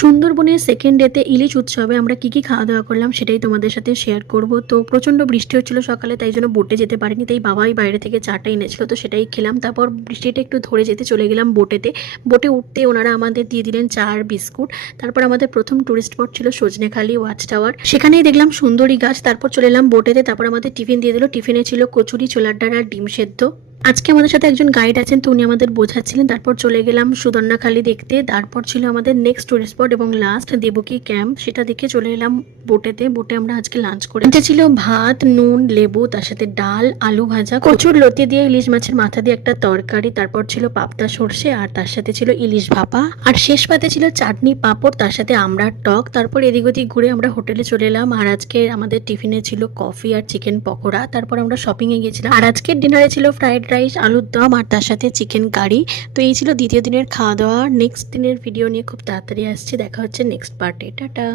সুন্দরবনের সেকেন্ড ডেতে ইলিশ উৎসবে আমরা কি খাওয়া দাওয়া করলাম সেটাই তোমাদের সাথে শেয়ার করব। তো প্রচণ্ড বৃষ্টি হচ্ছিল সকালে, তাই জন্য বোটে যেতে পারিনি, তাই বাবাই বাইরে থেকে চাটা এনেছিল, তো সেটাই খেলাম। তারপর বৃষ্টিটা একটু ধরে যেতে চলে গেলাম বোটেতে। বোটে উঠতে ওনারা আমাদের দিয়ে দিলেন চা আর বিস্কুট। তারপর আমাদের প্রথম টুরিস্ট স্পট ছিল সজনেখালি ওয়াচ টাওয়ার, সেখানেই দেখলাম সুন্দরী গাছ। তারপর চলে এলাম বোটেতে। তারপর আমাদের টিফিন দিয়ে দিল, টিফিনে ছিল কচুরি, ছোলার ডাল আর ডিম সেদ্ধ। আজকে আমাদের সাথে একজন গাইড আছেন, তো উনি আমাদের বোঝাচ্ছিলেন। তারপর চলে গেলাম সুদর্ণাখালি দেখতে। তারপর ছিল আমাদের নেক্সট টুরিস্ট স্পট এবং লাস্ট দেবকী ক্যাম্প, সেটা দেখে চলে এলাম বোটেতে। বোটে আমরা আজকে লাঞ্চ করে, এটা ছিল ভাত, নুন, লেবু, তার সাথে ডাল, আলু ভাজা, কচুর লতি দিয়ে ইলিশ মাছের মাথা দিয়ে একটা তরকারি, তারপর ছিল পাবদা সর্ষে, আর তার সাথে ছিল ইলিশ ভাপা, আর শেষ পাতে ছিল চাটনি, পাঁপড়, তার সাথে আমড়ার টক। তারপর এদিক ওদিক ঘুরে আমরা হোটেলে চলে এলাম। আর আজকে আমাদের টিফিনে ছিল কফি আর চিকেন পকোড়া। তারপর আমরা শপিং এ গিয়েছিলাম। আর আজকের ডিনারে ছিল ফ্রাইড রাইস, আলুর দম, আর তার সাথে চিকেন কারি। তো এই ছিল দ্বিতীয় দিনের খাওয়া দাওয়া। নেক্সট দিনের ভিডিও নিয়ে খুব তাড়াতাড়ি আসছি, দেখা হচ্ছে নেক্সট পার্টে। টাটা।